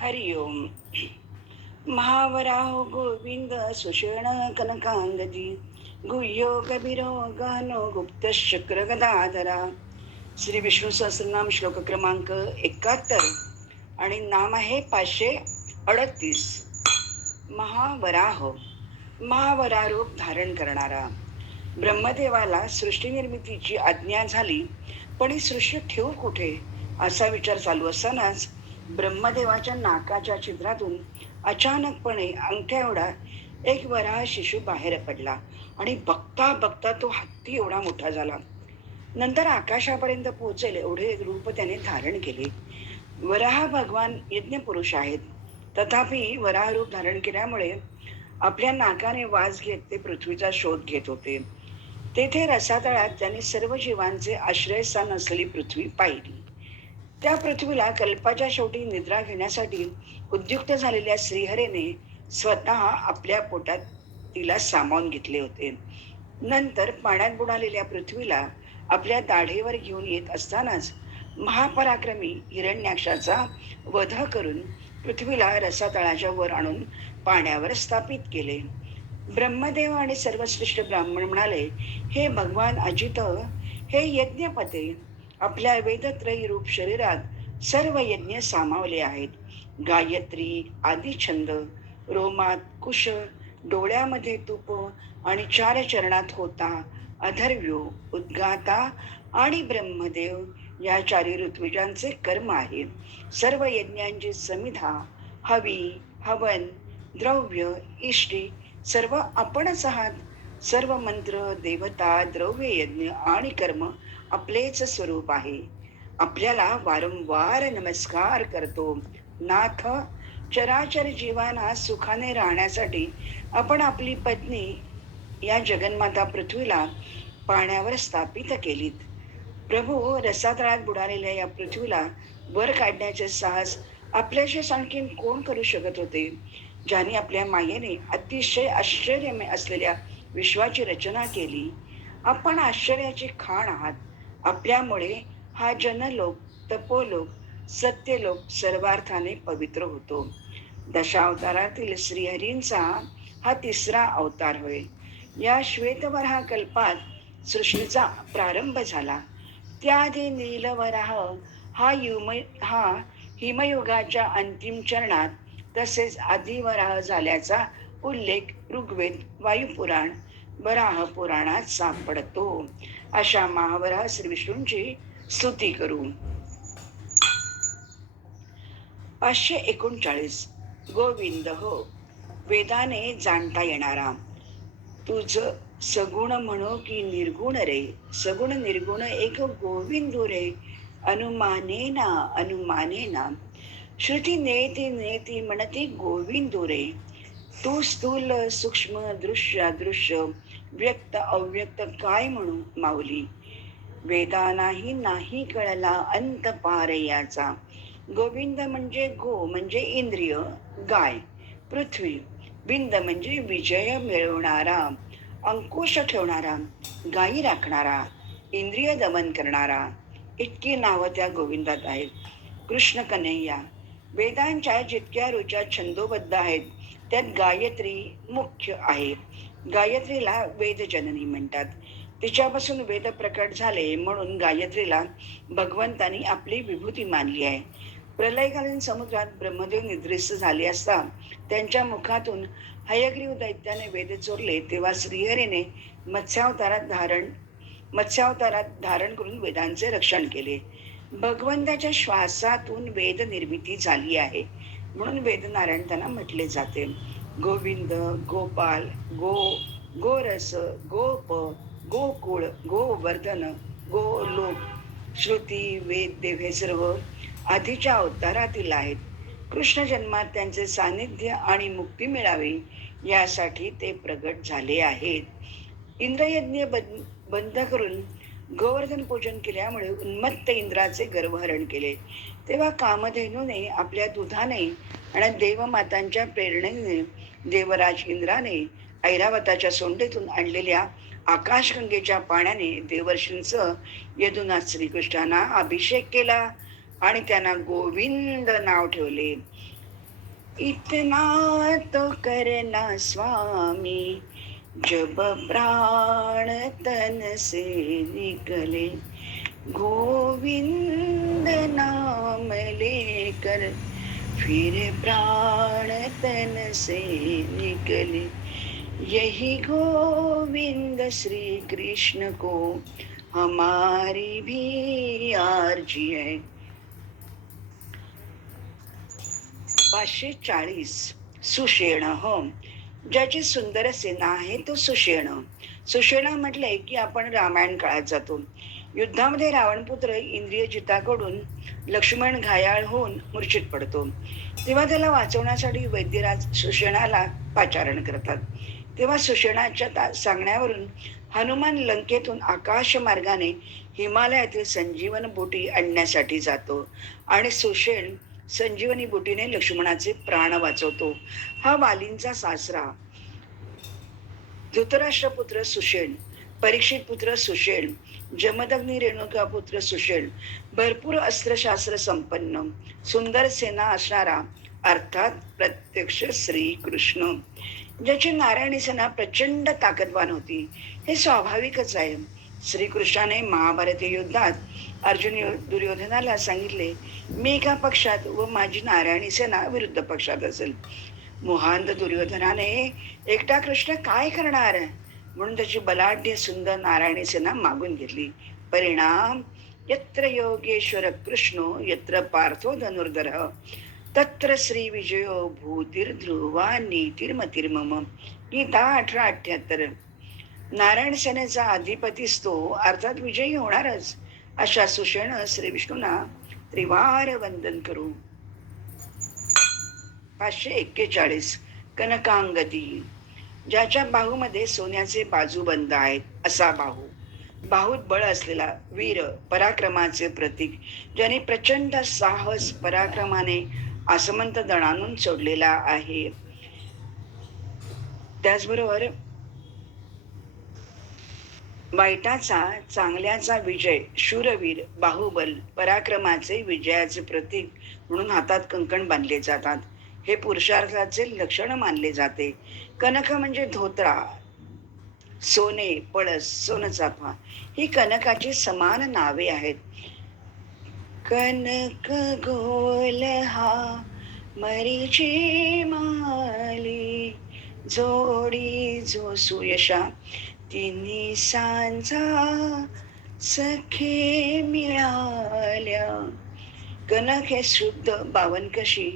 हरि ओम। महावराहो गोविंद सुषेण कनकांगजी गुह्यो कबिरो गानो गुप्त शुक्र गदाधरा श्री विष्णू सहस्रनाम श्लोक क्रमांक एकाहत्तर आणि नाम आहे पाचशे अडतीस। महावराह महावरा रूप धारण करणारा। ब्रह्मदेवाला सृष्टी निर्मितीची आज्ञा झाली पण ही सृष्टी ठेवू कुठे? असा विचार चालू असतानाच ब्रह्मदेवाच्या नाकाच्या छिद्रातून अचानकपणे अंगठ्या एवढा एक वराह शिशू बाहेर पडला आणि बघता बघता तो हत्ती एवढा मोठा झाला. नंतर आकाशापर्यंत पोहोचेल एवढे रूप त्याने धारण केले. वराह भगवान यज्ञ पुरुष आहेत. तथापि वराह रूप धारण केल्यामुळे आपल्या नाकाने वास घेत ते पृथ्वीचा शोध घेत होते. तेथे रसातळात त्यांनी सर्व जीवांचे आश्रयस्थान असलेली पृथ्वी पाहिली. त्या पृथ्वीला कल्पाच्या शेवटी निद्रा घेण्यासाठी उद्युक्त झालेल्या श्रीहरेने स्वतः आपल्या पोटात तिला सामावून घेतले होते. नंतर पाण्यात बुडालेल्या पृथ्वीला आपल्या दाढेवर घेऊन येत असतानाच महापराक्रमी हिरण्याक्षाचा वध करून पृथ्वीला रसातळाच्या वर आणून पाण्यावर स्थापित केले. ब्रह्मदेव आणि सर्वश्रेष्ठ ब्राह्मण म्हणाले हे भगवान अजित हे यज्ञपते आपल्या वेदत्रयी रूप शरीरात सर्व यज्ञ सामावले आहेत. गायत्री आदी छंद रोमात कुश डोळ्यामध्ये तूप आणि चार चरणात होता अधर्व्यो उद्गाता आणि ब्रह्मदेव या चारी ऋत्विजांचे कर्म आहे सर्व यज्ञांची समिधा हवी हवन द्रव्य इष्टी सर्व आपणच आहात. सर्व मंत्र देवता द्रव्य यज्ञ आणि कर्म आपलेच स्वरूप आहे. आपल्याला वारंवार नमस्कार करतो. नाथ चराचर जीवांना सुखाने राहण्यासाठी आपण आपली पत्नी या जगन्माता पृथ्वीला पाण्यावर स्थापित केलीत. प्रभू रसातळात बुडालेल्या या पृथ्वीला वर काढण्याचे साहस आपल्याशी आणखीन कोण करू शकत होते? ज्याने आपल्या मायेने अतिशय आश्चर्यमय असलेल्या विश्वाची रचना केली. आपण आश्चर्याची खाण आहात. आपल्यामुळे हा जनलोक तपोलोक सत्यलोक सर्वार्थाने पवित्र होतो. दशावतारातील श्रीहरींचा हा तिसरा अवतार होय. या श्वेतवराह कल्पात सृष्टीचा प्रारंभ झाला. त्याआधी नीलवराह हा युम हा हिमयुगाच्या अंतिम चरणात तसेच आदिवराह झाल्याचा उल्लेख ऋग्वेद वायुपुराण वराह पुराणात सापडतो. अशा महावरा श्री विष्णूंची स्तुती करू पाचशे एकोणचाळीस. गोविंद हो. वेदाने जाणता येणारा. तुझ सगुण म्हणो की निर्गुण रे. सगुण निर्गुण एक गोविंदू रे. अनुमाने ना अनुमाने ना श्रुती नेती नेती म्हणती गोविंदू रे. तू स्थूल सूक्ष्म दृश्य अदृश्य व्यक्त अव्यक्त काय म्हणू माऊली? वेदानाही नाही कळला अंत पार याचा. गोविंद म्हणजे गो म्हणजे इंद्रिय गाय. पृथ्वी बिंद म्हणजे विजय मिळवणारा अंकुश ठेवणारा गायी राखणारा इंद्रिय दमन करणारा. इतकी नावं त्या गोविंदात आहेत. कृष्ण कन्हैया वेदांच्या जितक्या रुचा छंदोबद्ध आहेत त्यात गायत्री मुख्य आहे. गायत्रीला वेदजननी म्हणतात. तिच्यापासून वेद प्रकट झाले म्हणून गायत्रीला भगवंतानी आपली विभूती मानली आहे. प्रलयकालीन समुद्रात ब्रह्मदेव निद्रिस्त झाले असता त्यांच्या मुखातून हयग्रीव दैत्याने वेद चोरले तेव्हा श्रीहरीने मत्स्यावतारात धारण मत्स्यावतारात धारण करून वेदांचे रक्षण केले. भगवंताच्या श्वासातून वेद निर्मिती झाली आहे. म्हणून वेदनारायण त्यांना म्हटले जाते. गोविंद गोपाल गो गोरस गोप गोकुळ गोवर्धन गोलोक श्रुती वेद देव हे सर्व आधीच्या अवतारातील आहेत. कृष्ण जन्मात त्यांचे सानिध्य आणि मुक्ती मिळावी यासाठी ते प्रगट झाले आहेत. इंद्रयज्ञ बंद बंद करून गोवर्धन पूजन केल्यामुळे उन्मत्त इंद्राचे गर्भहरण केले. तेव्हा कामधेनूने आपल्या दुधाने आणि देवमातांच्या प्रेरणेने देवराज इंद्राने ऐरावताच्या सोंडेतून आणलेल्या आकाशगंगेच्या पाण्याने देवर्षींचं यदुनाथ श्रीकृष्णांना अभिषेक केला आणि त्यांना गोविंद नाव ठेवले. इतना तो करना स्वामी जब प्राण तन से निकले गोविंद नाम लेकर फिर प्राण तन से निकले। यही गोविंद श्री कृष्ण को हमारी भी आरजी है। पाचशे चाळीस सुषेण हो। ज्याची सुंदर सेना आहे तो सुषेण। सुषेण म्हटलंय की आपण रामायण काळात जातो। युद्धामध्ये रावणपुत्र इंद्रिय जिताकडून लक्ष्मण घायाळ होऊन मूर्छित पडतो. तेव्हा त्याला वाचवण्यासाठी वैद्यराज सुषेणाला पाचारण करतात. तेव्हा सुषेणाच्या ता- सांगण्यावरून हनुमान लंकेतून आकाश मार्गाने हिमालयातील संजीवन बोटी आणण्यासाठी जातो आणि सुषेण संजीवनी बोटीने लक्ष्मणाचे प्राण वाचवतो. हा वालींचा सासरा. धृतराष्ट्र पुत्र सुषेण परीक्षित पुत्र सुषेण जमदग्नी रेणुका पुत्र सुशील भरपूर अस्त्रशास्त्र संपन्न सुंदर सेना असणारा अर्थात प्रत्यक्ष श्री कृष्ण ज्याची नारायणी सेना प्रचंड ताकदवान होती हे स्वाभाविकच आहे. श्रीकृष्णाने महाभारतीय युद्धात अर्जुन दुर्योधनाला सांगितले मी एका पक्षात व माझी नारायणी सेना विरुद्ध पक्षात असेल. मोहांत दुर्योधनाने एकटा कृष्ण काय करणार? म्हणून त्याची बलाढ्य सुंदर नारायणी सेना मागून घेतली. परिणाम यत्र योगेश्वर कृष्णो यत्र पार्थो धनुर्धर तत्र श्री विजयो भूतीर ध्रुवा नीतिर्मतिर्मम गीता अठरा अठ्याहत्तर. नारायण सेनेचा अधिपतीच तो अर्थात विजयी होणारच अशा सुषेण श्री विष्णूंना त्रिवार वंदन करू. पाचशे एक्केचाळीस. कनकांगती. ज्याच्या बाहूमध्ये सोन्याचे बाजूबंद आहेत असा बाहू. बाहूत बळ असलेला वीर पराक्रमाचे प्रतीक ज्याने प्रचंड साहस पराक्रमाने आसमंत दणानून सोडलेला आहे. त्याचबरोबर वाईटाचा चांगल्याचा विजय शूरवीर बाहुबल पराक्रमाचे विजयाचे प्रतीक म्हणून हातात कंकण बांधले जातात. हे पुरुषार्थाचे लक्षण मानले जाते. कनक म्हणजे धोत्रा सोने पळस सोनचाफा ही कनकाची समान नावे आहेत. कनक गोल हा मरीची माली जोडी जो सुयशा तिन्ही सांजा सखे मिळाल्या. कनक हे शुद्ध बावनकशी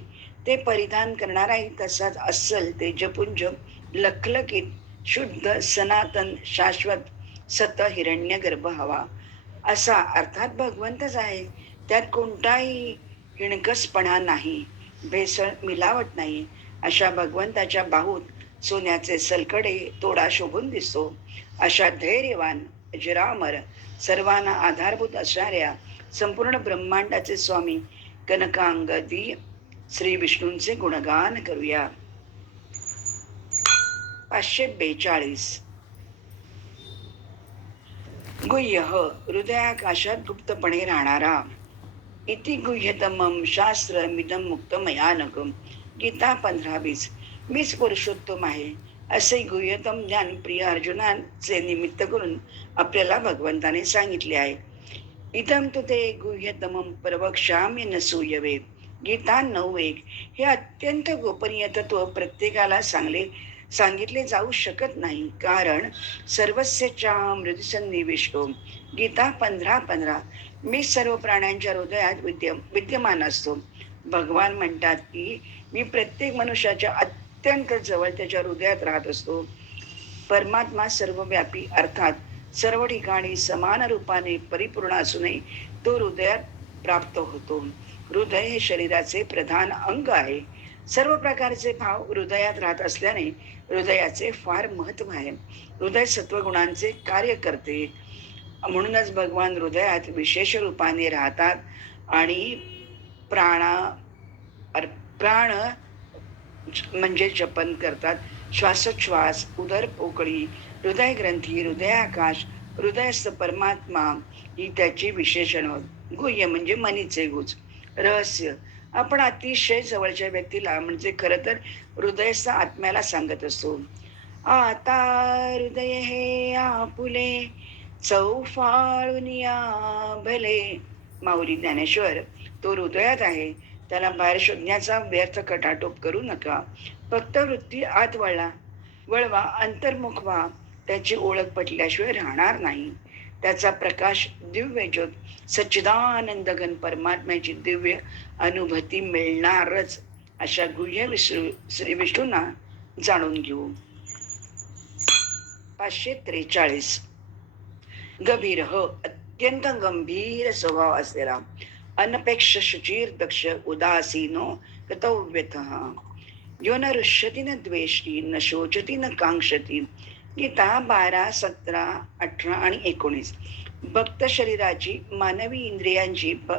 ते परिधान करणाराही तसाच अस्सल तेजपुंज लखलखीत शुद्ध सनातन शाश्वत सत हिरण्य गर्भ हवा. असा अर्थात भगवंतच आहे. त्यात कोणताही हिणकसपणा नाही भेसळ मिलावट नाही. अशा भगवंताच्या बाहूत सोन्याचे सलकडे तोडा शोभून दिसतो. अशा धैर्यवान अजरामर सर्वांना आधारभूत असणाऱ्या संपूर्ण ब्रह्मांडाचे स्वामी कनकांगदी श्री विष्णूंचे गुणगान करूया. पाचशे बेचाळीस. गुह्य हृदयाकाशात गुप्तपणे राहणारा. इति गुह्यतमम शास्त्र मिदम मुक्त मयानक गीता पंधरा वीस मीच पुरुषोत्तम आहे. असे गुह्यतम ज्ञान प्रिय अर्जुनाचे निमित्त करून आपल्याला भगवंताने सांगितले आहे. इदम तु ते गुह्यतमम प्रवक्ष्याम्य न गीता नऊ एक. हे अत्यंत गोपनीय तत्व प्रत्येकाला सांगले सांगितले जाऊ शकत नाही. कारण सर्वस्यच्या मृदुसन्निविष्टो गीता पंधरा पंधरा. मी सर्व प्राण्यांच्या हृदयात विद्य विद्यमान असतो. भगवान म्हणतात की मी प्रत्येक मनुष्याच्या अत्यंत जवळ त्याच्या हृदयात राहत असतो. परमात्मा सर्वव्यापी अर्थात सर्व ठिकाणी समान रूपाने परिपूर्ण असूनही तो हृदयात प्राप्त होतो. हृदय हे शरीराचे प्रधान अंग आहे. सर्व प्रकारचे भाव हृदयात राहत असल्याने हृदयाचे फार महत्त्व आहे. हृदय सत्वगुणांचे कार्य करते. म्हणूनच भगवान हृदयात विशेष रूपाने राहतात आणि प्राणा प्राण म्हणजे जपन करतात. श्वासोच्छ्वास उदर पोकळी हृदय ग्रंथी हृदयाकाश हृदयस्थ परमात्मा ही त्याची विशेषण गुह्य म्हणजे मनीचे गुज. रहस्य. आपण अतिशय जवळच्या व्यक्तीला म्हणजे खरं तर हृदयस्थ आत्म्याला सांगत असतो. आता हृदय हे आपुले चौफाळून या भले. माऊली ज्ञानेश्वर तो हृदयात आहे. त्याला बाहेर शोधण्याचा व्यर्थ कटाटोप करू नका. फक्त वृत्ती आत वळला वळवा अंतर्मुख व्हा. त्याची ओळख पटल्याशिवाय राहणार नाही. त्याचा प्रकाश दिव्य ज्योत सच्चिदानंद घन परमात्म्याची दिव्य अनुभूती मिळणारच अशा गुह्य विष्णू श्री विष्णूंना जाणून घेऊ. पाचशे त्रेचाळीस. गभीर हो, अत्यंत गंभीर स्वभाव असलेला अनपेक्ष शुचीर दक्ष उदासीनो गतव्यथ यो न रुष्यती न द्वेष्टी न शोचती न कांक्षती गीता बारा सतरा अठरा आणि एकोणीस. भक्त शरीराची मानवी इंद्रियांची ब-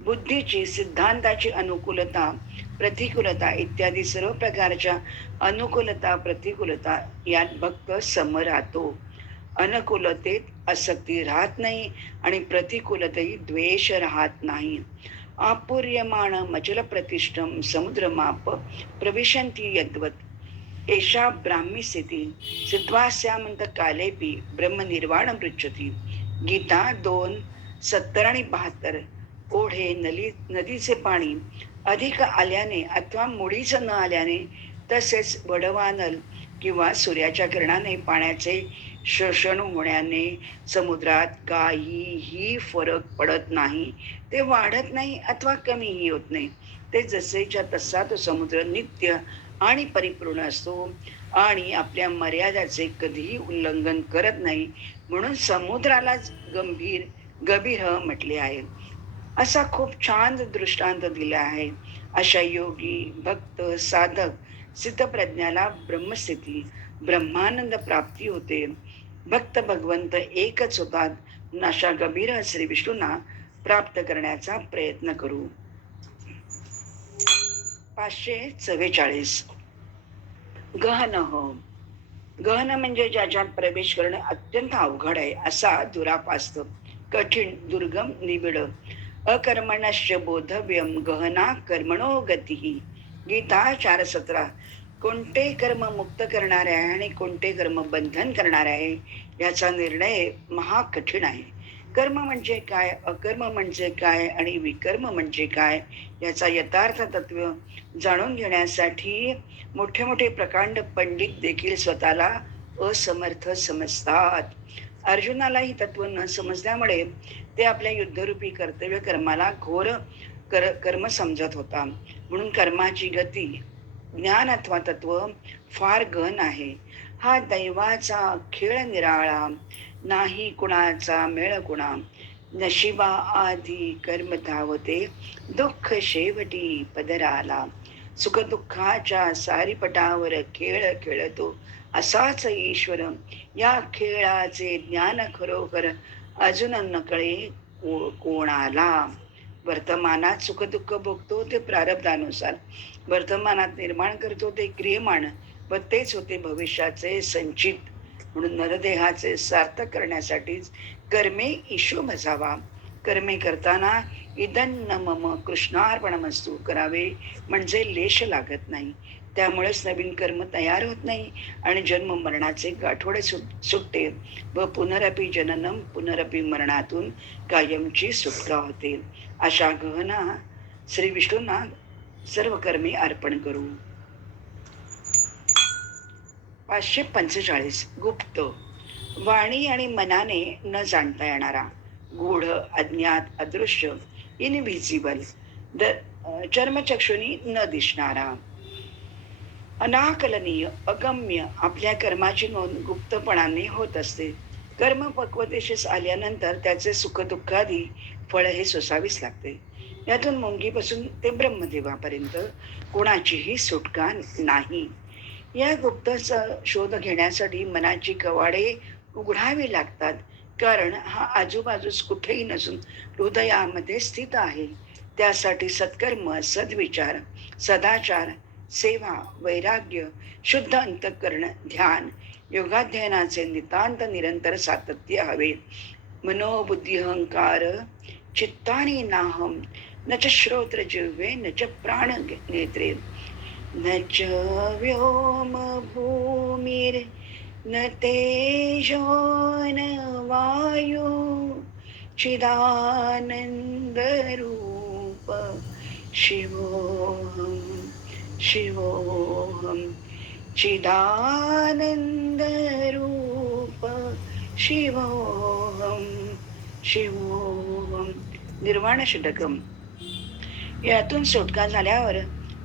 बुद्धीची सिद्धांताची अनुकूलता प्रतिकूलता इत्यादी सर्व प्रकारच्या अनुकूलता प्रतिकूलता यात भक्त सम राहतो. अनुकूलतेत आसक्ती राहत नाही आणि प्रतिकूलतेत द्वेष राहत नाही. आपूर्यमाण मचल प्रतिष्ठम समुद्रमाप प्रविशंती यद्वत एषा ब्राह्मी स्थिती सिद्ध्वास्यामंत कालेपी ब्रह्मनिर्वाण पृच्छती। गीता दोन सत्तर आणि बहात्तर ओढे नली नदीचे पाणी अधिक आल्याने अथवा मुळीच न आल्याने तसेच वडवानल किंवा सूर्याच्या किरणाने पाण्याचे शोषण होण्याने समुद्रात काहीही फरक पडत नाही ते वाढत नाही अथवा कमीही होत नाही. ते जसेच्या तसा तो समुद्र नित्य आणि परिपूर्ण असतो. आणि आपल्या मर्यादाचे कधीही उल्लंघन करत नाही. म्हणून समुद्रालाच गंभीर गभीर म्हटले आहे. असा खूप छान दृष्टांत दिला आहे. अशा योगी भक्त साधक सिद्धप्रज्ञाला ब्रह्मस्थिती ब्रह्मानंद प्राप्ती होते. भक्त भगवंत एकच होतात. अशा गंभीर श्री विष्णूंना प्राप्त करण्याचा प्रयत्न करू. पाचशे चव्वेचाळीस. गहन हो गहन म्हणजे ज्याच्यात प्रवेश करणे अत्यंत अवघड आहे असा दुरापास्त कठीण दुर्गम निबिड. अकर्मणश्च बोधव्यम गहना कर्मणो गती. गीता चार सतरा. कोणते कर्म मुक्त करणारे आहे आणि कोणते कर्म बंधन करणारे आहे याचा निर्णय महाकठीण आहे. कर्म म्हणजे काय? अकर्म म्हणजे काय आणि विकर्म म्हणजे काय? याचा यथार्थ तत्व जाणून घेण्यासाठी मोठे मोठे प्रकांड पंडित देखील स्वतःला असमर्थ समजतात. अर्जुनाला ही तत्व न समजल्यामुळे ते आपल्या युद्धरूपी कर्तव्य कर्माला घोर कर कर्म समजत होता. म्हणून कर्माची गती ज्ञान अथवा तत्व फार गहन आहे. हा दैवाचा खेळ निराळा नाही कुणाचा मेळ कुणा. नशिबा आधी कर्म धावते दुःख शेवटी पदराला. सुख दुःखाच्या सारीपटावर खेळ खेळतो असाच ईश्वर. या खेळाचे ज्ञान खरोखर अजून नकळे को- कोणाला. वर्तमानात सुख दुःख भोगतो ते प्रारब्धानुसार. वर्तमानात निर्माण करतो ते क्रियमाण व तेच होते भविष्याचे संचित. म्हणून नरदेहाचे सार्थक करण्यासाठीच कर्मे ईशो भजावा कर्मे करताना इदन्न मम कृष्णार्पणमस्तू करावे म्हणजे लेश लागत नाही. त्यामुळेच नवीन कर्म तयार होत नाही आणि जन्म मरणाचे गाठोडे सुट सुटते व पुनरपी जननम पुनरपी मरणातून कायमची सुटका होते. अशा गहना श्री विष्णूंना सर्व कर्मे अर्पण करू. पाचशे पंचेचाळीस गुप्त. वाणी आणि मनाने न जाणता येणारा गूढ अज्ञात अदृश्य इनव्हिजिबल द चर्मचक्षुनी न दिसणारा. अनाकलनीय अगम्य आपल्या कर्माची नोंद गुप्तपणाने होत असते. कर्म पक्वतेशीस आल्यानंतर त्याचे सुखदुःखादी फळ हे सोसावीच लागते. यातून मुंगीपासून ते ब्रह्मदेवापर्यंत कोणाचीही सुटका नाही. या गुप्तचा शोध घेण्यासाठी मनाची कवाडे उघडावी लागतात. कारण हा आजूबाजूस कुठेही नसून हृदयामध्ये स्थित आहे. त्यासाठी सत्कर्म सद्विचार सदाचार सेवा वैराग्य शुद्ध अंतःकरण ध्यान योगाध्ययनाचे नितांत निरंतर सातत्य हवे. मनोबुद्धी अहंकार चित्तानी नाहम न च श्रोत्र जिव्हे न च प्राण नेत्रे. न च व्योमभूमिर्न न तेजो न वायु चिदानन्दरूप शिवोऽहं शिवोऽहं चिदानन्दरूप शिवोऽहं शिवोऽहं. निर्वाण यातून सुटका झाल्यावर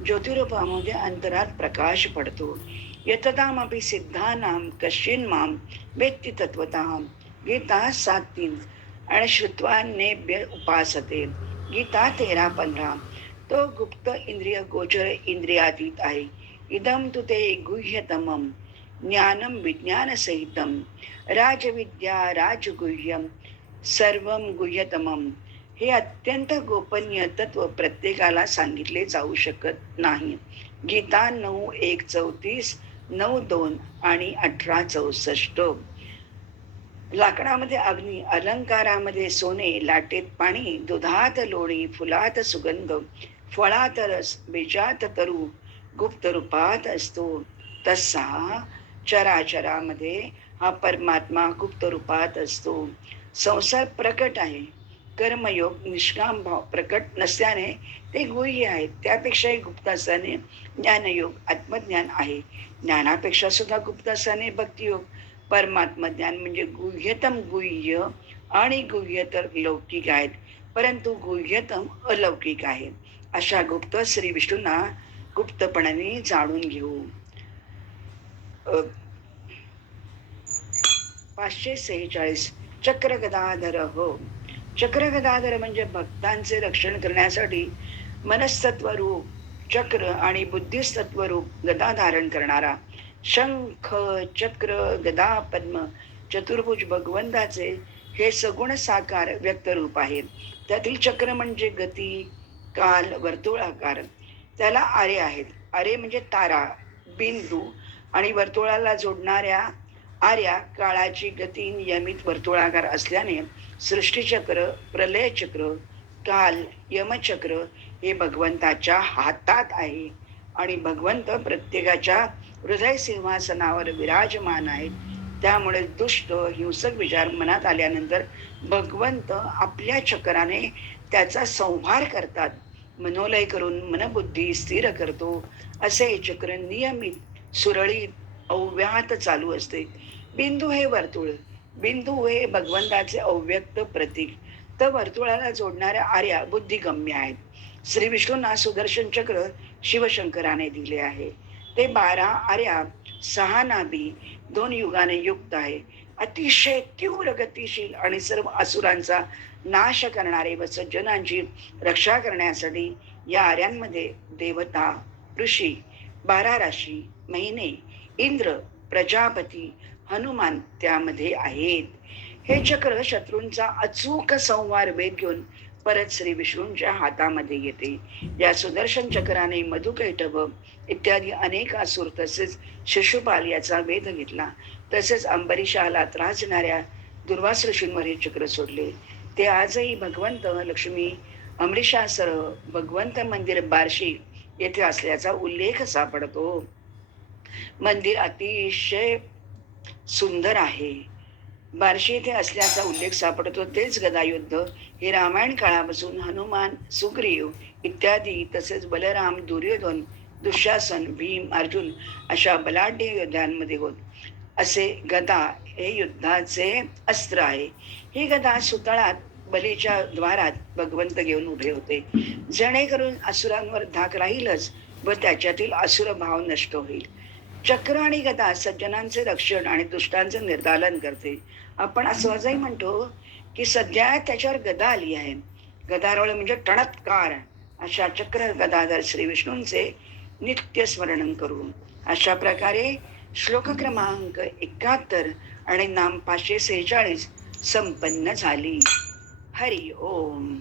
ज्योतिरूपामध्ये अंतरात प्रकाश पडतो. यततामपि सिद्धानां कश्चिन माम वेत्ती तत्वताम गीता सात तीन. आणि श्रुत्वा नेभ्य उपासते. गीता तेरा पंधरा. तो गुप्त इंद्रिय गोचर इंद्रियातीत आहे. इदम तु ते गुह्यतमम. ज्ञानम विज्ञान सहितम राजविद्या राजगुह्यम. सर्व गुह्यतमम. हे अत्यंत गोपनीय तत्व प्रत्येकाला सांगितले जाऊ शकत नाही. गीता नऊ एक चौतीस नऊ दोन आणि अठरा चौसष्ट. लाकडामध्ये अग्नी अलंकारामध्ये सोने लाटेत पाणी दुधात लोणी फुलात सुगंध फळात रस बीजात तरु गुप्त रूपात असतो. तसा चराचरामध्ये हा परमात्मा गुप्त रूपात असतो. संसार प्रकट आहे. कर्मयोग निष्काम भाव प्रकट नसल्याने ते गुह्य आहेत. त्यापेक्षाही गुप्त ज्ञानयोग आत्मज्ञान आहे. ज्ञानापेक्षा सुद्धा गुप्तासाने भक्तियोग. परमात्मज्ञान म्हणजे गुह्यतम गुह्य आणि गुह्यतर लौकिक आहेत. परंतु गुह्यतम अलौकिक आहे. अशा गुप्त श्री विष्णूंना गुप्तपणाने जाणून घेऊ. पाचशे सेहेचाळीस. चक्र गदाधर हो. चक्र गदाधर म्हणजे भक्तांचे रक्षण करण्यासाठी मनस्तत्व रूप चक्र आणि बुद्धिस्तत्व रूप गदा धारण करणारा शंख चक्र गदा पद्म चतुर्भुज भगवंताचे हे सगुण साकार व्यक्त रूप आहे त्यातील चक्र म्हणजे गती काल वर्तुळाकार त्याला आरे आहेत. आरे म्हणजे तारा बिंदू आणि वर्तुळाला जोडणाऱ्या आर्या काळाची गती नियमित वर्तुळाकार असल्याने सृष्टीचक्र प्रलयचक्र काल यमचक्र हे भगवंताच्या हातात आहे. आणि भगवंत प्रत्येकाच्या हृदय सिंहासनावर विराजमान आहेत. त्यामुळे दुष्ट हिंसक विचार मनात आल्यानंतर भगवंत आपल्या चक्राने त्याचा संहार करतात. मनोलय करून मनबुद्धी स्थिर करतो. असे हे चक्र नियमित सुरळीत अव्याहत चालू असते. बिंदू हे वर्तुळ बिंदू हे भगवंताचे अव्यक्त प्रतीक. तर वर्तुळाला जोडणाऱ्या आर्या बुद्धिगम्य आहेत. श्री विष्णूंना सुदर्शन चक्र शिवशंकराने दिले आहे. ते बारा आर्या सहा नाभी दोन युगाने युक्त आहे. अतिशय तीव्र गतिशील आणि सर्व असुरांचा नाश करणारे व सज्जनांची रक्षा करण्यासाठी या आर्यांमध्ये देवता ऋषी बारा राशी महिने इंद्र प्रजापती हनुमान त्यामध्ये आहेत. हे चक्र शत्रूंचा अचूक संवार वेध घेऊन परत श्री विष्णूंच्या हातामध्ये येते. या सुदर्शन चक्राने मधुकैटभ इत्यादी अनेक असुर तसेच शिशुपाल याचा वेध घेतला. तसेच अंबरीशाला त्रास देणाऱ्या दुर्वास ऋषींवर हे चक्र सोडले. ते आजही भगवंत लक्ष्मी अमरीशासह भगवंत मंदिर बार्शी येथे असल्याचा उल्लेख सापडतो. मंदिर अतिशय सुंदर आहे. बार्शी येथे असल्याचा उल्लेख सापडतो तेच गदायुद्ध. हे रामायण काळापासून हनुमान सुग्रीव इत्यादी तसेच बलराम दुर्योधन दुःशासन भीम अर्जुन अशा बलाढ्य योद्ध्यांमध्ये होत. असे गदा हे युद्धाचे अस्त्र आहे. ही गदा सुतळात बलीच्या द्वारात भगवंत घेऊन उभे होते. जेणेकरून असुरांवर धाक राहीलच व त्याच्यातील असुर भाव नष्ट होईल. चक्र आणि गदा सज्जनांचे रक्षण आणि दुष्टांचे निर्दालन करते. आपण असंही म्हणतो की सध्या त्याच्यावर गदा आली आहे. गदारोळ म्हणजे टणत्कार. अशा चक्र गदाधर श्री विष्णूंचे नित्य स्मरण करू अशा प्रकारे श्लोक क्रमांक एकाहत्तर आणि नाम पाचशे सेहेचाळीस संपन्न झाली. हरी ओम.